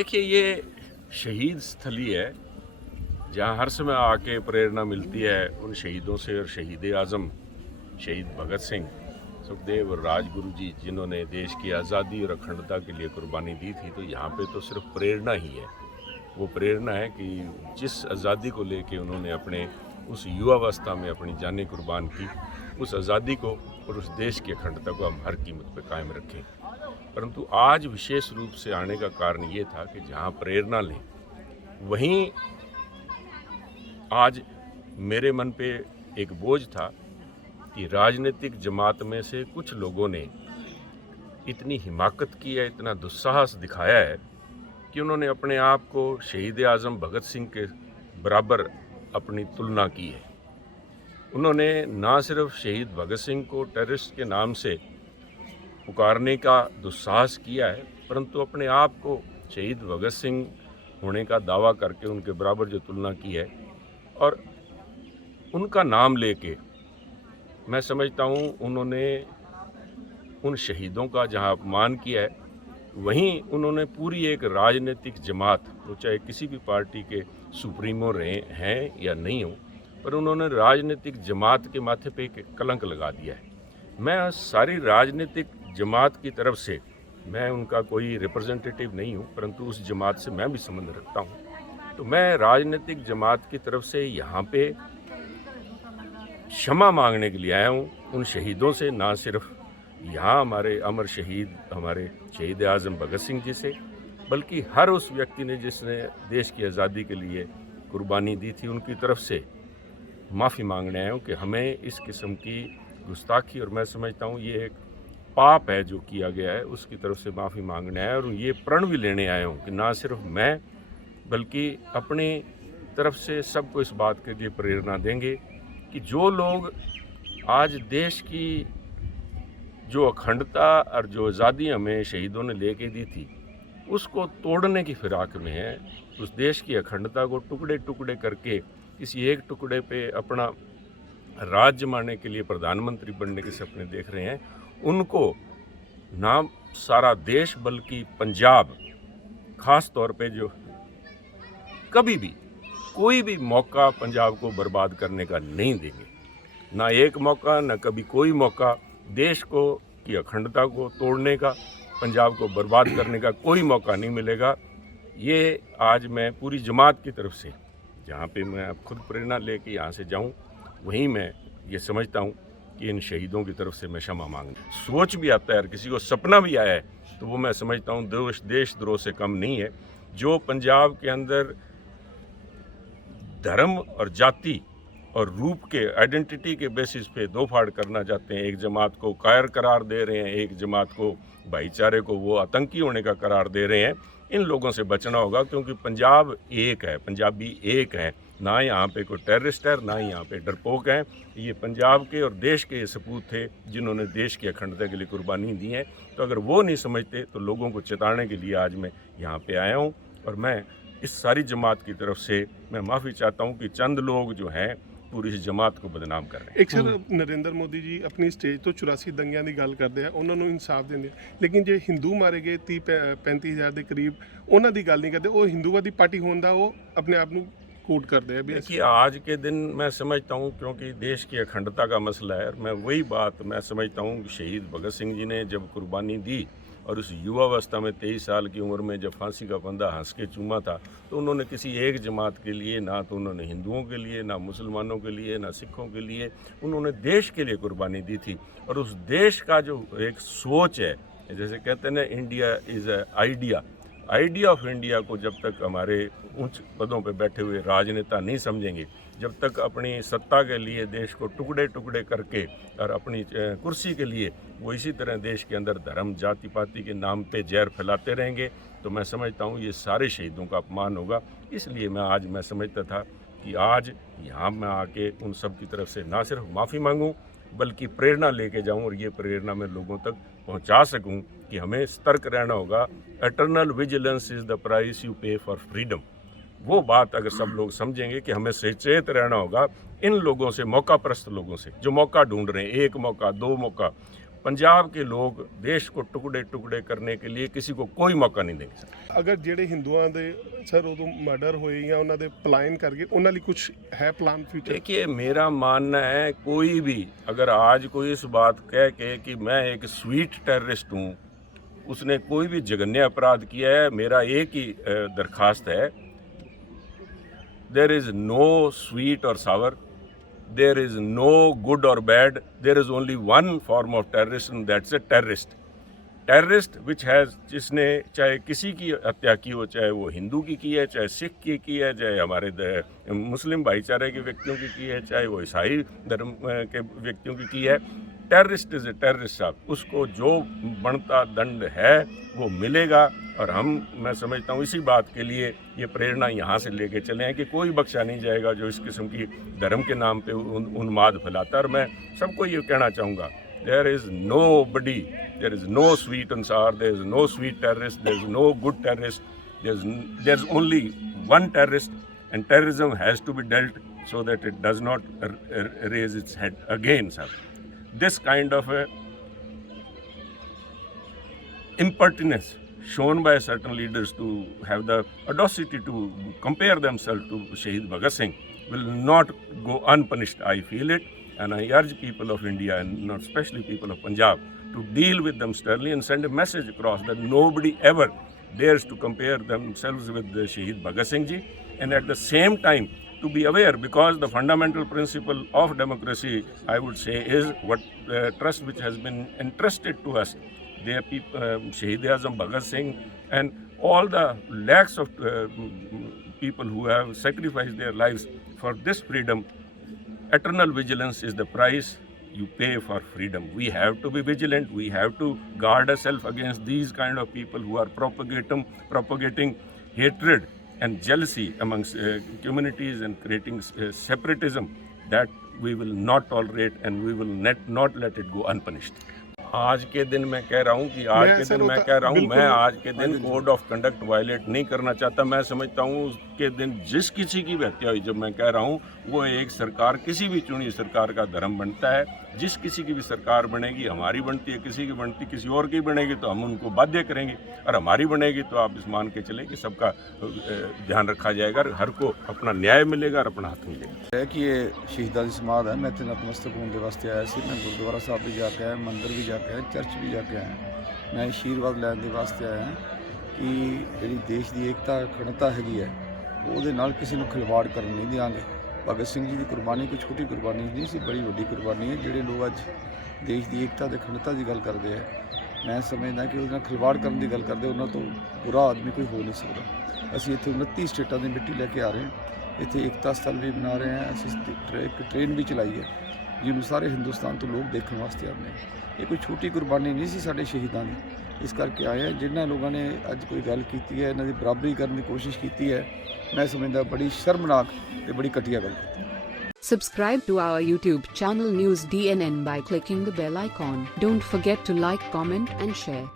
देखिए, ये शहीद स्थली है जहाँ हर समय आके प्रेरणा मिलती है उन शहीदों से। और शहीद आज़म शहीद भगत सिंह, सुखदेव और राजगुरु जी जिन्होंने देश की आज़ादी और अखंडता के लिए कुर्बानी दी थी, तो यहाँ पे तो सिर्फ प्रेरणा ही है। वो प्रेरणा है कि जिस आज़ादी को लेके उन्होंने अपने उस युवावस्था में अपनी जानें कुर्बान की, उस आज़ादी को और उस देश की अखंडता को हम हर कीमत पर कायम रखें। परंतु आज विशेष रूप से आने का कारण ये था कि जहाँ प्रेरणा लें, वहीं आज मेरे मन पे एक बोझ था कि राजनीतिक जमात में से कुछ लोगों ने इतनी हिमाकत की है, इतना दुस्साहस दिखाया है कि उन्होंने अपने आप को शहीद आज़म भगत सिंह के बराबर अपनी तुलना की है। उन्होंने ना सिर्फ शहीद भगत सिंह को टेररिस्ट के नाम से पुकारने का दुस्साहस किया है, परंतु अपने आप को शहीद भगत सिंह होने का दावा करके उनके बराबर जो तुलना की है, और उनका नाम लेके मैं समझता हूँ उन्होंने उन शहीदों का जहाँ अपमान किया है, वहीं उन्होंने पूरी एक राजनीतिक जमात, वो चाहे किसी भी पार्टी के सुप्रीमो रहे हैं या नहीं हो, पर उन्होंने राजनीतिक जमात के माथे पे एक कलंक लगा दिया है। मैं सारी राजनीतिक जमात की तरफ से, मैं उनका कोई रिप्रेजेंटेटिव नहीं हूँ, परंतु उस जमात से मैं भी संबंध रखता हूँ। तो मैं राजनीतिक जमात की तरफ से यहाँ पे क्षमा मांगने के लिए आया हूँ उन शहीदों से, ना सिर्फ यहाँ हमारे अमर शहीद हमारे शहीद आज़म भगत सिंह जी से, बल्कि हर उस व्यक्ति ने जिसने देश की आज़ादी के लिए कुर्बानी दी थी, उनकी तरफ से माफ़ी मांगने आया हूँ कि हमें इस किस्म की गुस्ताखी, और मैं समझता हूँ ये एक पाप है जो किया गया है, उसकी तरफ से माफ़ी मांगने आया। और ये प्रण भी लेने आया हूँ कि ना सिर्फ मैं बल्कि अपनी तरफ से सबको इस बात के लिए प्रेरणा देंगे कि जो लोग आज देश की जो अखंडता और जो आज़ादी हमें शहीदों ने लेके दी थी, उसको तोड़ने की फिराक में है, उस देश की अखंडता को टुकड़े टुकड़े करके किसी एक टुकड़े पे अपना राज जमाने के लिए प्रधानमंत्री बनने के सपने देख रहे हैं, उनको ना सारा देश बल्कि पंजाब ख़ास तौर पे जो कभी भी कोई भी मौका पंजाब को बर्बाद करने का नहीं देंगे। ना एक मौका, ना कभी कोई मौका देश को की अखंडता को तोड़ने का, पंजाब को बर्बाद करने का कोई मौका नहीं मिलेगा। ये आज मैं पूरी जमात की तरफ से, जहाँ पे मैं अब खुद प्रेरणा लेके यहाँ से जाऊँ, वहीं मैं ये समझता हूँ कि इन शहीदों की तरफ से मैं क्षमा मांग, सोच भी आता है और किसी को सपना भी आया है, तो वो मैं समझता हूँ देशद्रोह से कम नहीं है। जो पंजाब के अंदर धर्म और जाति और रूप के आइडेंटिटी के बेसिस पे दो फाड़ करना चाहते हैं, एक जमात को कायर करार दे रहे हैं, एक जमात को भाईचारे को वो आतंकी होने का करार दे रहे हैं, इन लोगों से बचना होगा। क्योंकि पंजाब एक है, पंजाबी एक है, ना यहाँ पे कोई टेररिस्ट है, ना यहाँ पे डरपोक हैं। ये पंजाब के और देश के सपूत थे जिन्होंने देश की अखंडता के लिए कुर्बानी दी है। तो अगर वो नहीं समझते तो लोगों को चेताने के लिए आज मैं यहाँ पे आया हूँ। और मैं इस सारी जमात की तरफ से मैं माफ़ी चाहता हूँ कि चंद लोग जो हैं पूरी इस जमात को बदनाम कर रहे हैं। एक सर, नरेंद्र मोदी जी अपनी स्टेज तो 84 दंगिਆਂ ਦੀ ਗੱਲ ਕਰਦੇ ਆ, ਉਹਨਾਂ ਨੂੰ ਇਨਸਾਫ ਦਿੰਦੇ ਆ, ਲੇਕਿਨ ਜੇ ਹਿੰਦੂ ਮਾਰੇ ਗਏ 30-35 ਹਜ਼ਾਰ ਦੇ ਕਰੀਬ, ਉਹਨਾਂ ਦੀ ਗੱਲ ਨਹੀਂ ਕਰਦੇ। ਉਹ ਹਿੰਦੂਵਾਦੀ ਪਾर्टी ਹੋਣ ਦਾ ਉਹ अपने आप ਨੂੰ कोट करते हैं। देखिए, आज के दिन मैं समझता हूँ क्योंकि देश की अखंडता का मसला है, मैं वही बात मैं समझता हूँ कि शहीद भगत सिंह जी ने जब कुर्बानी दी और उस युवावस्था में 23 साल की उम्र में जब फांसी का फंदा हंस के चूमा था, तो उन्होंने किसी एक जमात के लिए, ना तो उन्होंने हिंदुओं के लिए, ना मुसलमानों के लिए, ना सिखों के लिए, उन्होंने देश के लिए कुर्बानी दी थी। और उस देश का जो एक सोच है, जैसे कहते हैं ना, India is idea of India को जब तक हमारे उच्च पदों पर बैठे हुए राजनेता नहीं समझेंगे, जब तक अपनी सत्ता के लिए देश को टुकड़े टुकड़े करके और अपनी कुर्सी के लिए वो इसी तरह देश के अंदर धर्म जाति पाति के नाम पे जहर फैलाते रहेंगे, तो मैं समझता हूँ ये सारे शहीदों का अपमान होगा। इसलिए मैं समझता था कि आज यहाँ मैं आके उन सब की तरफ से ना सिर्फ माफ़ी मांगूँ बल्कि प्रेरणा लेके जाऊं, और ये प्रेरणा मैं लोगों तक पहुंचा सकूं कि हमें सतर्क रहना होगा। Eternal vigilance is the price you पे फॉर फ्रीडम। वो बात अगर सब लोग समझेंगे कि हमें सचेत रहना होगा इन लोगों से, मौका परस्त लोगों से जो मौका ढूंढ रहे हैं, एक मौका, दो मौका, पंजाब के लोग देश को टुकड़े टुकड़े करने के लिए किसी को कोई मौका नहीं देंगे सर। ਅਗਰ ਜਿਹੜੇ ਹਿੰਦੂਆਂ ਦੇ ਸਰ ਉਦੋਂ ਮਰਡਰ ਹੋਏ ਜਾਂ ਉਹਨਾਂ ਦੇ ਪਲਾਇਨ ਕਰਕੇ ਉਹਨਾਂ ਲਈ ਕੁਝ ਹੈ ਪਲਾਨ ਫਿਊਚਰ? देखिए, मेरा मानना है कोई भी अगर आज कोई इस बात कह के कि मैं एक स्वीट टेररिस्ट हूँ, उसने कोई भी जघन्य अपराध किया है, मेरा एक ही दरखास्त है, देयर इज़ नो स्वीट और सावर, there is no good or bad, there is only one form of terrorism, that's a terrorist. Terrorist which has, जिसने चाहे किसी की हत्या की हो, चाहे वो हिंदू की है, चाहे सिख की है, चाहे हमारे मुस्लिम भाईचारे के व्यक्तियों की है, चाहे वो ईसाई धर्म के व्यक्तियों की है, टेररिस्ट इज़ ए टेररिस्ट साहब, उसको जो बनता दंड है वो मिलेगा। और मैं समझता हूँ इसी बात के लिए ये प्रेरणा यहाँ से लेके चले हैं कि कोई बख्शा नहीं जाएगा जो इस किस्म की धर्म के नाम पे उन्माद फैलाता है। और मैं सबको ये कहना चाहूँगा, there is nobody, there is no sweet and sour, there is no sweet terrorist, there is no good terrorist, there is only one terrorist, and terrorism has to be dealt so that it does not raise its head again, sir. This kind of impertinence shown by certain leaders to have the audacity to compare themselves to Shaheed Bhagat Singh will not go unpunished. I feel it, and I urge people of India, and not especially people of Punjab, to deal with them sternly and send a message across that nobody ever dares to compare themselves with Shaheed Bhagat Singh ji, and at the same time to be aware, because the fundamental principle of democracy, I would say, is what trust which has been entrusted to us. Their people, Shaheed-e-Azam Bhagat Singh, and all the lakhs of people who have sacrificed their lives for this freedom. Eternal vigilance is the price you pay for freedom. We have to be vigilant. We have to guard ourselves against these kind of people who are propagating hatred and jealousy amongst communities and creating separatism. That we will not tolerate, and we will not let it go unpunished. आज के दिन मैं कह रहा हूँ कि आज के दिन मैं कह रहा हूँ, मैं आज के दिन कोड ऑफ कंडक्ट वायलेट नहीं करना चाहता। मैं समझता हूँ उसके दिन जिस किसी की भी हत्या हुई, जब मैं कह रहा हूँ वो एक सरकार, किसी भी चुनी सरकार का धर्म बनता है। जिस किसी की भी सरकार बनेगी, हमारी बनती है, किसी की बनती, किसी और की बनेगी तो हम उनको बाध्य करेंगे, और हमारी बनेगी तो आप इस मान के चले कि सबका ध्यान रखा जाएगा, हर को अपना न्याय मिलेगा और अपना हक मिलेगा। है कि ये शहीदा की समाध है, मैं इतने नतमस्तक होने वास्ते आया सी। मैं गुरुद्वारा साहब भी जाके आया, मंदिर भी जाके आया, चर्च भी जाके आया। मैं आशीर्वाद लैन के वास्ते आया कि जी देश की एकता अखंडता हैगी है, वो नाल किसी को खिलवाड़ करन नहीं देंगे। भगत सिंह जी की कुर्बानी कोई छोटी कुर्बानी नहीं सी, बड़ी वड्डी कुर्बानी है। जिहड़े लोग अज देश की एकता ते अखंडता की गल करते हैं, मैं समझदा कि उहदे नाल खिलवाड़ करन की गल करते, उन्हां तो बुरा आदमी कोई हो नहीं सकता। असीं इत्थे 29 स्टेटां दी मिट्टी लैके आ रहे हैं, इत्थे एकता स्थल भी बना रहे हैं, असीं एक ट्रेन भी चलाई है जिन्होंने सारे हिंदुस्तान तो लोग देखने वास्ते आते हैं। ये कोई छोटी कुर्बानी नहीं सी साडे शहीदां दी, इस करके आए हैं। जिन्हां लोगों ने अज कोई गल की है, इन्हां दी बराबरी करने की कोशिश की है, मैं समझदा बड़ी शर्मनाक ते बड़ी घटिया गल की। Subscribe to our YouTube channel News DNN by clicking the bell icon. Don't forget to like, comment and share.